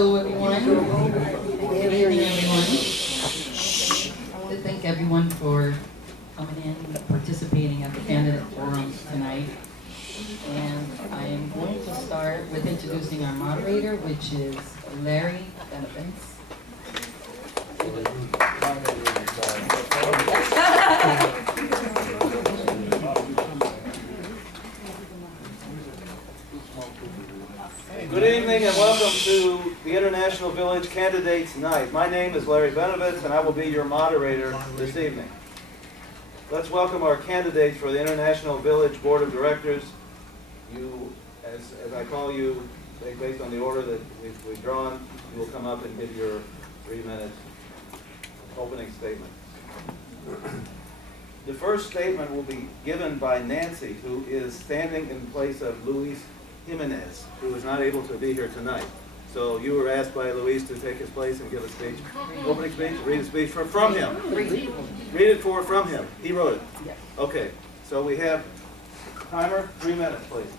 Hello, everyone. Good evening, everyone. I want to thank everyone for coming in and participating at the candidate forum tonight. And I am going to start with introducing our moderator, which is Larry Benevins. Good evening and welcome to the International Village Candidates Night. My name is Larry Benevitz and I will be your moderator this evening. Let's welcome our candidates for the International Village Board of Directors. You, as I call you, based on the order that we've drawn, you will come up and give your 3-minute opening statement. The first statement will be given by Nancy, who is standing in place of Luis Jimenez, who is not able to be here tonight. So you were asked by Luis to take his place and give a speech, opening speech, read a speech from him. Read it from him. He wrote it. Yes. Okay, so we have timer, 3 minutes, please.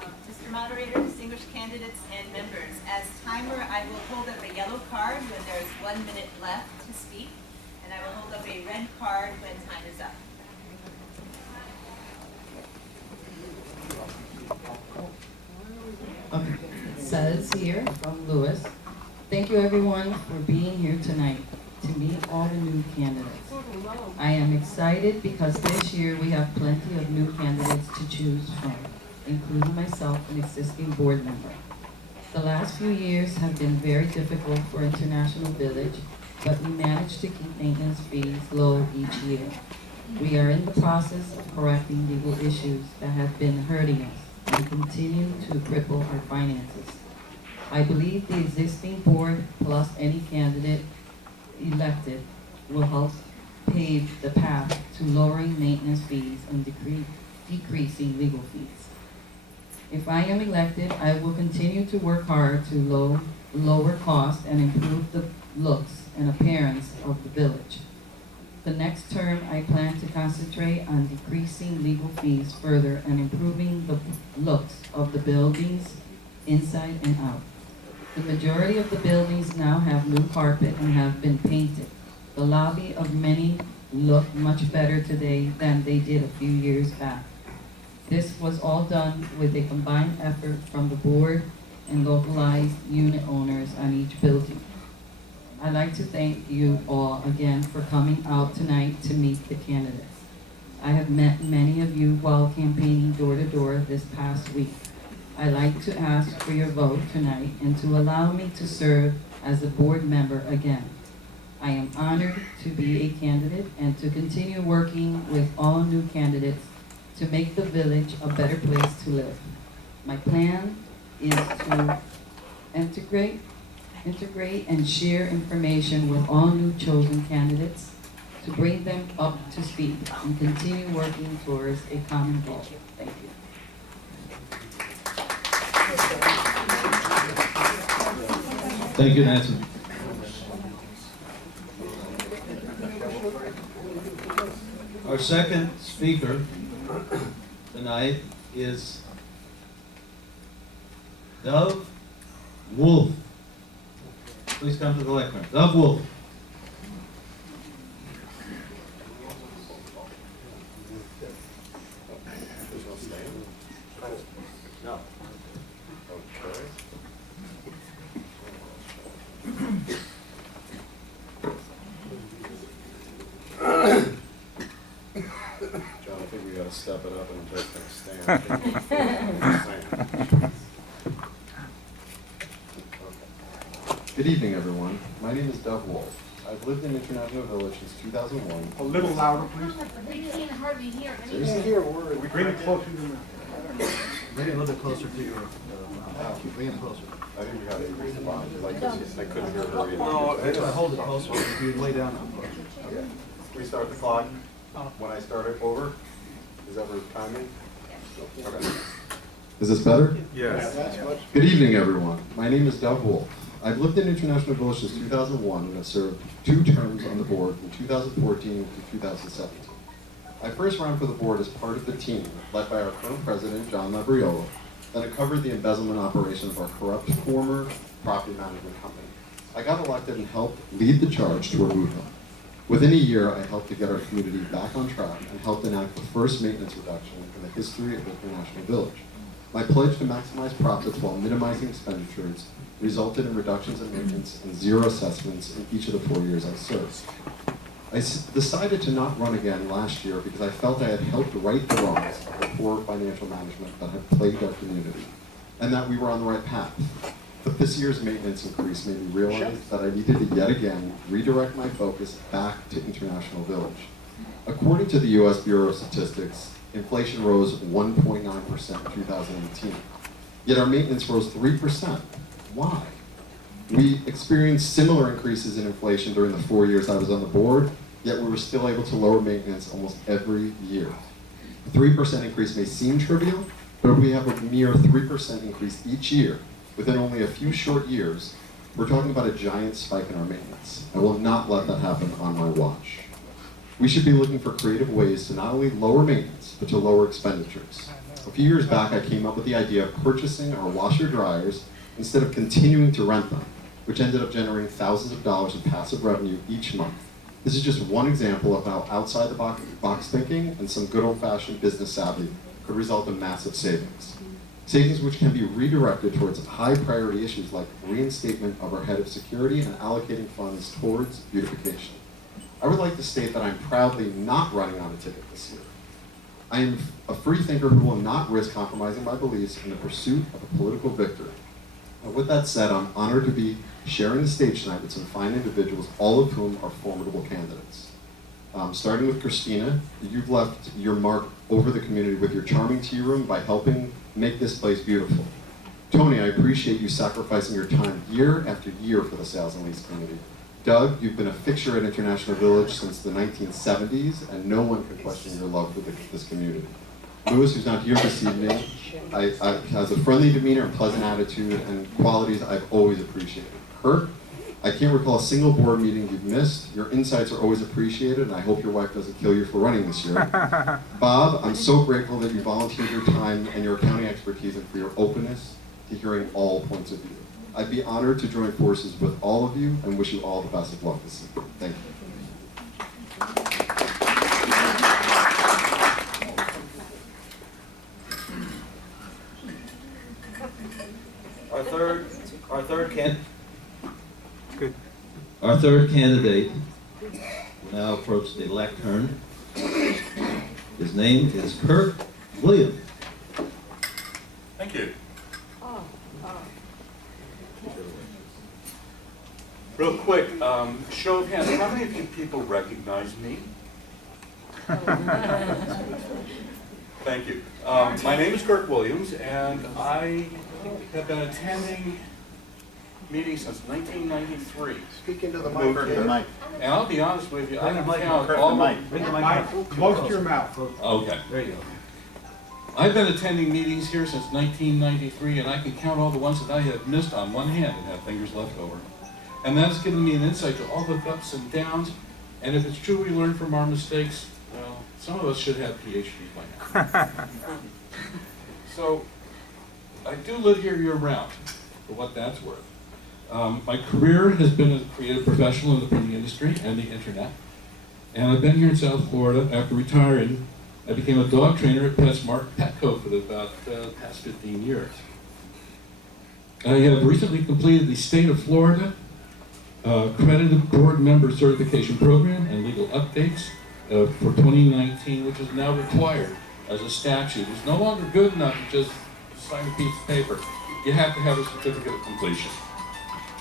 Mr. Moderator, distinguished candidates and members, as timer, I will hold up a yellow card when there's 1 minute left to speak, and I will hold up a red card when time is up. Okay. It says here from Louis, thank you everyone for being here tonight to meet all the new candidates. I am excited because this year we have plenty of new candidates to choose from, including myself, an existing board member. The last few years have been very difficult for International Village, but we managed to keep maintenance fees low each year. We are in the process of correcting legal issues that have been hurting us and continue to cripple our finances. I believe the existing board plus any candidate elected will help pave the path to lowering maintenance fees and decreasing legal fees. If I am elected, I will continue to work hard to lower costs and improve the looks and appearance of the village. The next term, I plan to concentrate on decreasing legal fees further and improving the looks of the buildings inside and out. The majority of the buildings now have new carpet and have been painted. The lobby of many look much better today than they did a few years back. This was all done with a combined effort from the board and localized unit owners on each building. I'd like to thank you all again for coming out tonight to meet the candidates. I have met many of you while campaigning door to door this past week. I'd like to ask for your vote tonight and to allow me to serve as a board member again. I am honored to be a candidate and to continue working with all new candidates to make the village a better place to live. My plan is to integrate and share information with all new chosen candidates to bring them up to speed and continue working towards a common goal. Thank you. Thank you, Nancy. Our second speaker tonight is Dove Wolf. Please come to the lectern. Dove Wolf. No. Okay. John, I think we gotta step it up and just stand. Good evening, everyone. My name is Dove Wolf. I've lived in International Village since 2001. A little louder, please. We can't hardly hear Seriously? anything. We bring it closer to the. Bring it a little bit closer to your mouth. Bring it closer. I think we gotta increase the volume, like, I couldn't hear her either. Hold it closer. If you lay down. Okay. We start the clock when I start it over. Is that for timing? Okay. Is this better? Yes. Good evening, everyone. My name is Dove Wolf. I've lived in International Village since 2001 and have served 2 terms on the board from 2014 to 2017. I first ran for the board as part of the team led by our current president, John Labriolo, that uncovered the embezzlement operation of our corrupt former property management company. I got elected and helped lead the charge to remove them. Within a year, I helped to get our community back on track and helped enact the first maintenance reduction in the history of International Village. My pledge to maximize profits while minimizing expenditures resulted in reductions in maintenance and zero assessments in each of the 4 years I served. I decided to not run again last year because I felt I had helped right the wrongs of the poor financial management that had plagued our community, and that we were on the right path. But this year's maintenance increase made me realize that I needed to yet again redirect my focus back to International Village. According to the U.S. Bureau of Statistics, inflation rose 1.9% in 2018, yet our maintenance rose 3%. Why? We experienced similar increases in inflation during the 4 years I was on the board, yet we were still able to lower maintenance almost every year. A 3% increase may seem trivial, but if we have a mere 3% increase each year, within only a few short years, we're talking about a giant spike in our maintenance. I will not let that happen on my watch. We should be looking for creative ways to not only lower maintenance, but to lower expenditures. A few years back, I came up with the idea of purchasing our washer dryers instead of continuing to rent them, which ended up generating thousands of dollars in passive revenue each month. This is just one example of how outside the box thinking and some good old-fashioned business savvy could result in massive savings. Savings which can be redirected towards high priority issues like reinstatement of our head of security and allocating funds towards beautification. I would like to state that I'm proudly not running on a ticket this year. I am a free thinker who will not risk compromising my beliefs in the pursuit of a political victory. And with that said, I'm honored to be sharing the stage tonight with some fine individuals, all of whom are formidable candidates. Starting with Christina, you've left your mark over the community with your charming tea room by helping make this place beautiful. Tony, I appreciate you sacrificing your time year after year for the sales and lease community. Doug, you've been a fixture at International Village since the 1970s, and no one can question your love for this community. Louis, who's not here this evening, has a friendly demeanor and pleasant attitude and qualities I've always appreciated. Kirk, I can't recall a single board meeting you've missed. Your insights are always appreciated, and I hope your wife doesn't kill you for running this year. Bob, I'm so grateful that you volunteered your time and your accounting expertise and for your openness to hearing all points of view. I'd be honored to join forces with all of you and wish you all the best of luck this evening. Thank you. Our third candidate will now approach the lectern. His name is Kirk Williams. Thank you. Real quick, show of hands, how many of you people recognize me? Thank you. My name is Kirk Williams, and I have been attending meetings since 1993. Speak into the Moved mic. here. And I'll be honest with you, I can count all the... Close to your mouth. Okay. There you go. I've been attending meetings here since 1993, and I can count all the ones that I have missed on one hand and have fingers left over. And that's given me an insight to all the ups and downs, and if it's true we learn from our mistakes, well, some of us should have PhDs by now. So, I do live here year-round, for what that's worth. My career has been as a creative professional in the printing industry and the internet, and I've been here in South Florida. After retiring, I became a dog trainer at PetSmart Petco for the past 15 years. I have recently completed the State of Florida Accredited Board Member Certification Program and legal updates for 2019, which is now required as a statute. It's no longer good enough to just sign a piece of paper. You have to have a certificate of completion,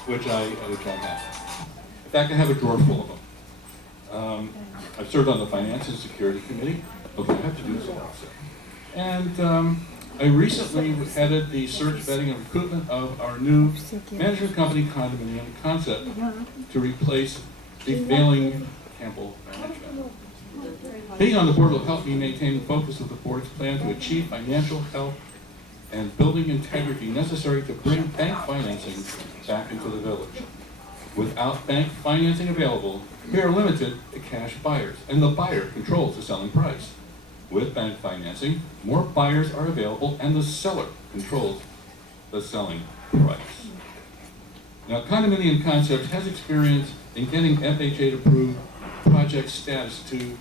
which I have. In fact, I have a drawer full of them. I've served on the Finance and Security Committee. Okay, I have to do this also. And I recently headed the search, vetting, and recruitment of our new management company, Condominium Concept, to replace the failing Campbell Management. Being on the board will help me maintain the focus of the board's plan to achieve financial health and building integrity necessary to bring bank financing back into the village. Without bank financing available, we are limited to cash buyers, and the buyer controls the selling price. With bank financing, more buyers are available and the seller controls the selling price. Now, Condominium Concepts has experience in getting FHA-approved project status to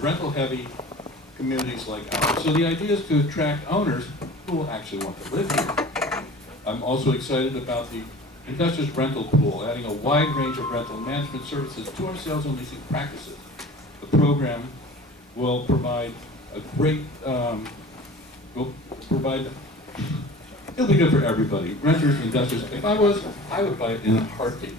rental-heavy communities like ours. So the idea is to attract owners who will actually want to live here. I'm also excited about the Investors Rental Pool, adding a wide range of rental management services to our sales and leasing practices. The program will provide a great, it'll be good for everybody, renters, investors. If I would buy it in a heartbeat.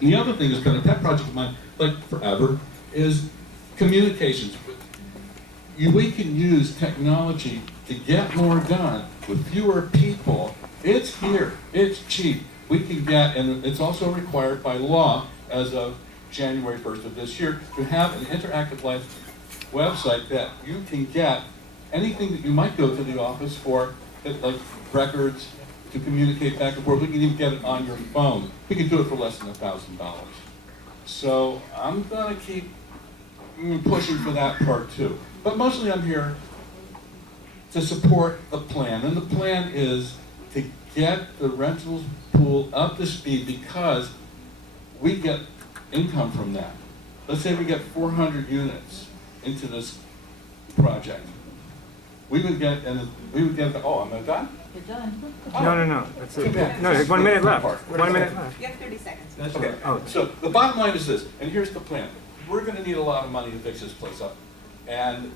And the other thing that's been a pet project of mine, like forever, is communications. We can use technology to get more done with fewer people. It's here, it's cheap. We can get, and it's also required by law as of January 1st of this year, to have an interactive website that you can get anything that you might go to the office for, like records, to communicate back and forth. We can even get it on your phone. We can do it for less than $1,000. So I'm gonna keep pushing for that part too. But mostly I'm here to support the plan. And the plan is to get the rentals pool up to speed because we get income from that. Let's say we get 400 units into this project. We would get, oh, am I done? You're done. No, that's Too it. bad. No, 1 minute left. Part. 1 minute left. You have 30 seconds. That's Okay, right. Oh. so the bottom line is this, and here's the plan. We're gonna need a lot of money to fix this place up. And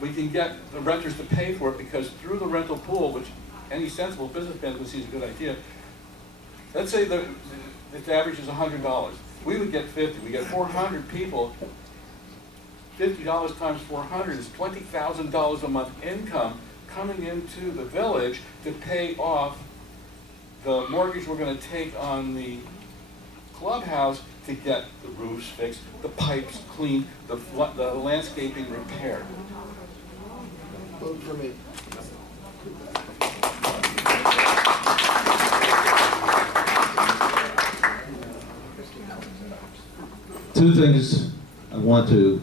we can get the renters to pay for it because through the rental pool, which any sensible businessman would see is a good idea, let's say the average is $100. We would get 50, we get 400 people. $50 times 400 is $20,000 a month income coming into the village to pay off the mortgage we're going to take on the clubhouse to get the roofs fixed, the pipes cleaned, the landscaping repaired. Vote for me. Two things I want to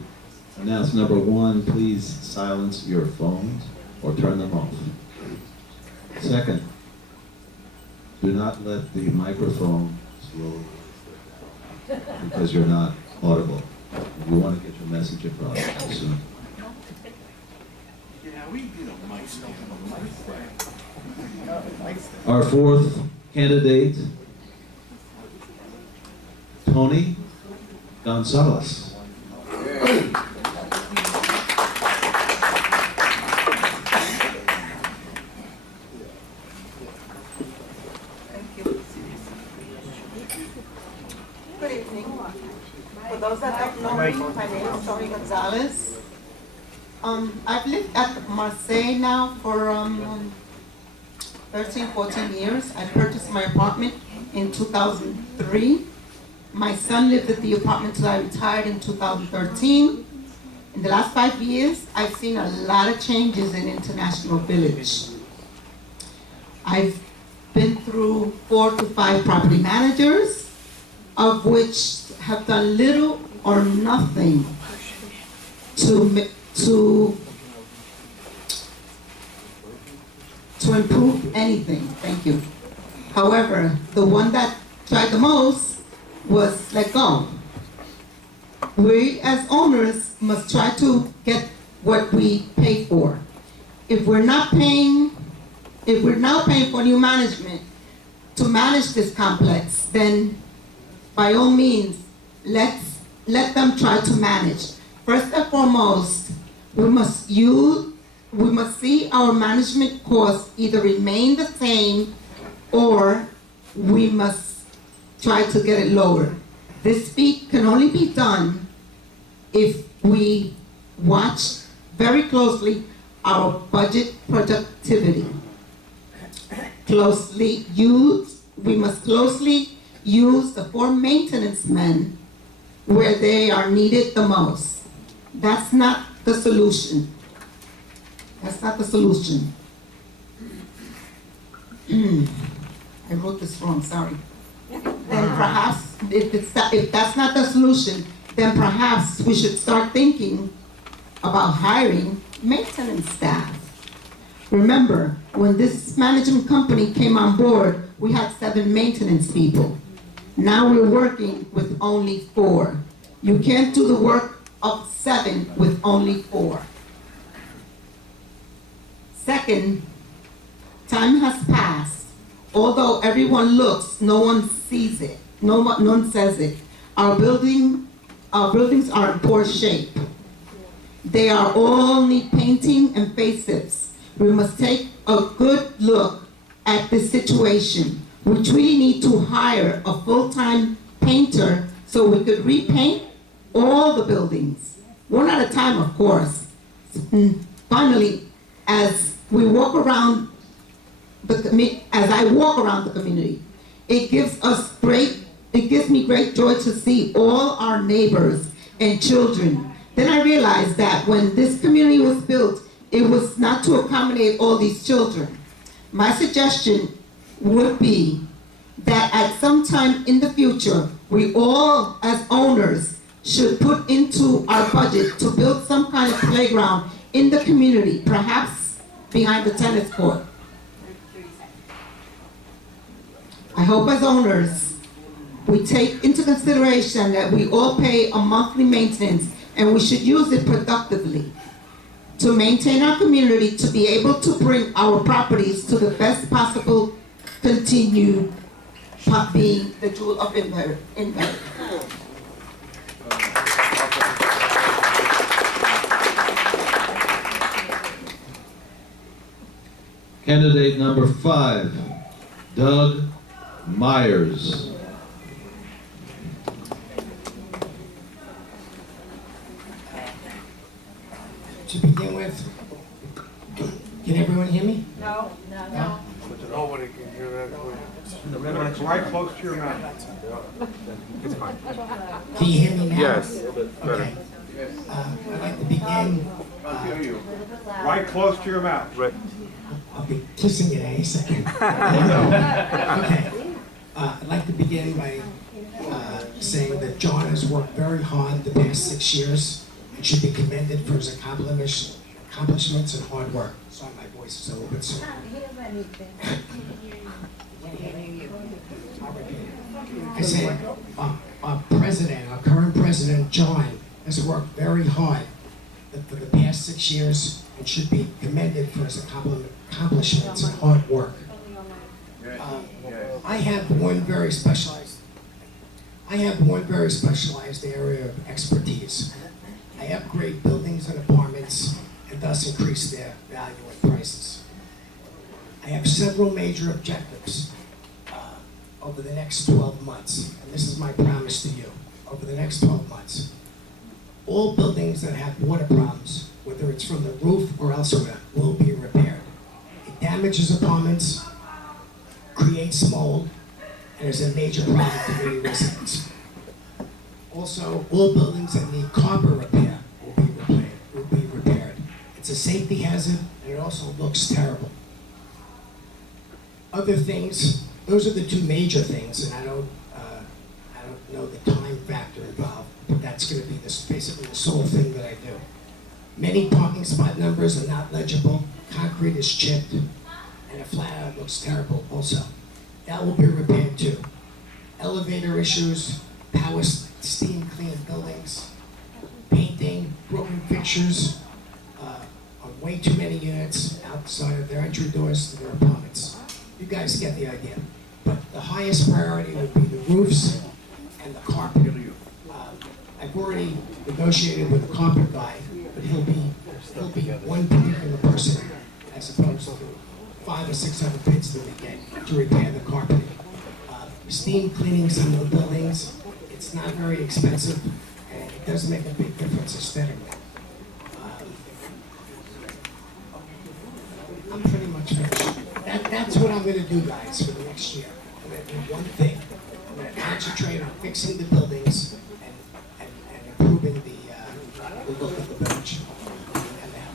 announce. Number one, please silence your phones or turn them off. Second, do not let the microphone slow because you're not audible. You want to get your message across soon. Yeah, we need a mic. Our fourth candidate, Tony Gonzalez. Good evening. For those that don't know me, my name is Tony Gonzalez. I've lived at Marseille now for 13, 14 years. I purchased my apartment in 2003. My son lived at the apartment till I retired in 2013. In the last 5 years, I've seen a lot of changes in International Village. I've been through 4 to 5 property managers, of which have done little or nothing to improve anything. Thank you. However, the one that tried the most was let go. We as owners must try to get what we pay for. If we're now paying for new management to manage this complex, then by all means, let them try to manage. First and foremost, we must see our management costs either remain the same or we must try to get it lower. This feat can only be done if we watch very closely our budget productivity. We must closely use the 4 maintenance men where they are needed the most. That's not the solution. That's not the solution. I wrote this wrong, sorry. Then perhaps, if that's not the solution, then perhaps we should start thinking about hiring maintenance staff. Remember, when this management company came on board, we had 7 maintenance people. Now we're working with only 4. You can't do the work of 7 with only 4. Second, time has passed. Although everyone looks, no one sees it. No one says it. Our buildings are in poor shape. They are all need painting and facelifts. We must take a good look at this situation. We really need to hire a full-time painter so we could repaint all the buildings, one at a time, of course. Finally, as I walk around the community, it gives me great joy to see all our neighbors and children. Then I realized that when this community was built, it was not to accommodate all these children. My suggestion would be that at some time in the future, we all, as owners, should put into our budget to build some kind of playground in the community, perhaps behind the tennis court. I hope as owners, we take into consideration that we all pay a monthly maintenance and we should use it productively to maintain our community, to be able to bring our properties to the best possible, continue being the jewel of Inver. Candidate number 5, Doug Myers. To begin with, can everyone hear me? No. Nobody can hear that. It's right close to your mouth. Can you hear me now? Yes. Okay. I'd like to begin, Right close to your mouth. Right. I'll be kissing it any second. Okay. I'd like to begin by saying that John has worked very hard the past 6 years and should be commended for his accomplishments and hard work. Sorry, my voice is a little bit sore. I said, our current president, John, has worked very hard for the past 6 years and should be commended for his accomplishments and hard work. I have one very specialized area of expertise. I upgrade buildings and apartments and thus increase their value and prices. I have several major objectives over the next 12 months, and this is my promise to you. Over the next 12 months, all buildings that have water problems, whether it's from the roof or elsewhere, will be repaired. It damages apartments, creates mold, and is a major problem for many residents. Also, all buildings that need carpet repair will be repaired. It's a safety hazard, and it also looks terrible. Other things, those are the 2 major things, and I don't know the time factor involved, but that's going to be basically the sole thing that I do. Many parking spot numbers are not legible, concrete is chipped, and a flat out looks terrible also. That will be repaired too. Elevator issues, power steam clean buildings, painting, broken fixtures, on way too many units outside of their entry doors to their apartments. You guys get the idea. But the highest priority would be the roofs and the carpet. I've already negotiated with the carpet guy, but he'll be one particular person as opposed to 5 or 6 other bids that we get to repair the carpeting. Steam cleaning some of the buildings, it's not very expensive, and it does make a big difference aesthetically. I'm pretty much finished. That's what I'm going to do, guys, for the next year. I'm going to do one thing. I'm going to concentrate on fixing the buildings and improving the look of the village. And the health.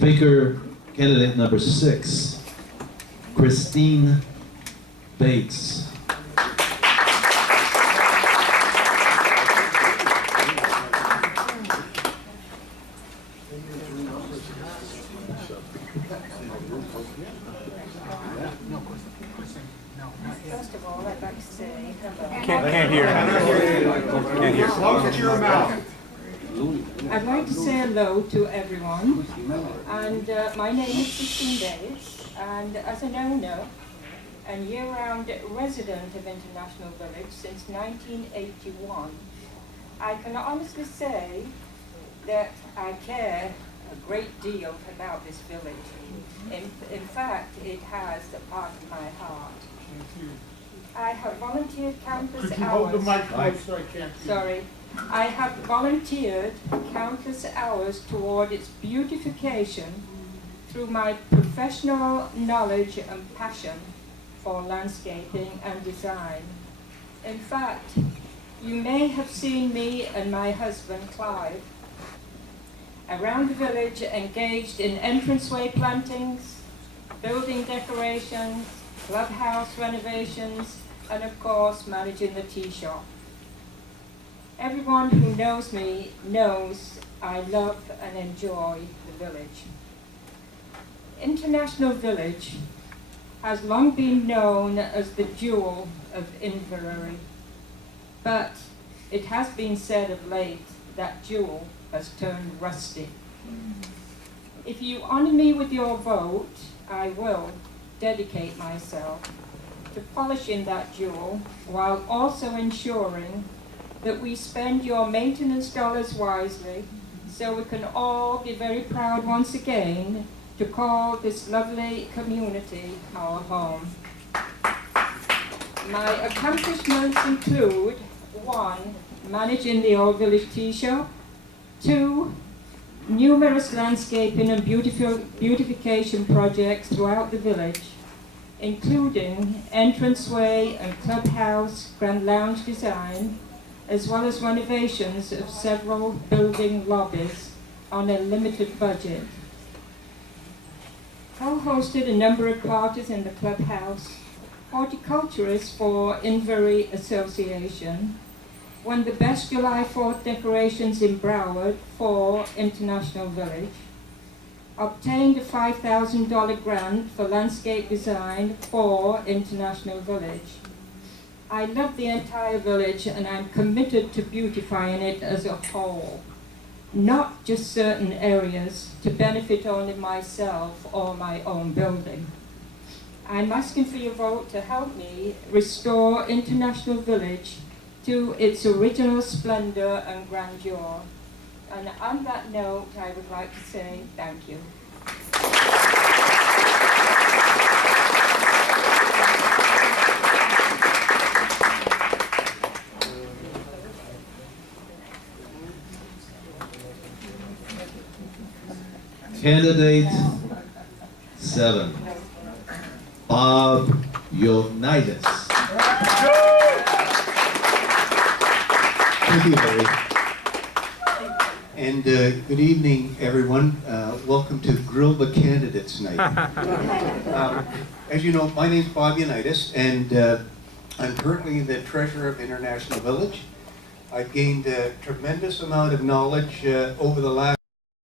Speaker candidate number 6, Christine Bates. First of all, I'd like to say hello. Can't hear. Can't hear. Close to your mouth. I'd like to say hello to everyone. And my name is Christine Davis, and as an owner and year-round resident of International Village since 1981, I can honestly say that I care a great deal about this village. In fact, it has a part of my heart. I have volunteered countless Could you hold the hours. mic close so I can't hear you? Sorry. I have volunteered countless hours toward its beautification through my professional knowledge and passion for landscaping and design. In fact, you may have seen me and my husband, Clive, around the village engaged in entranceway plantings, building decorations, clubhouse renovations, and of course, managing the tea shop. Everyone who knows me knows I love and enjoy the village. International Village has long been known as the jewel of Inverary, but it has been said of late that jewel has turned rusty. If you honor me with your vote, I will dedicate myself to polishing that jewel while also ensuring that we spend your maintenance dollars wisely so we can all be very proud once again to call this lovely community our home. My accomplishments include 1, managing the Old Village Tea Shop, 2, numerous landscaping and beautification projects throughout the village, including entranceway and clubhouse grand lounge design, as well as renovations of several building lobbies on a limited budget. Co-hosted a number of parties in the clubhouse, horticulturist for Inveary Association, won the Best July 4th decorations in Broward for International Village, obtained a $5,000 grant for landscape design for International Village. I love the entire village and I'm committed to beautifying it as a whole, not just certain areas to benefit only myself or my own building. I'm asking for your vote to help me restore International Village to its original splendor and grandeur. And on that note, I would like to say thank you. Candidate 7, Bob Unitas. Thank you, Larry. And good evening, everyone. Welcome to Grill the Candidates Night. As you know, my name's Bob Unitas, and I'm currently the treasurer of International Village. I've gained a tremendous amount of knowledge over the last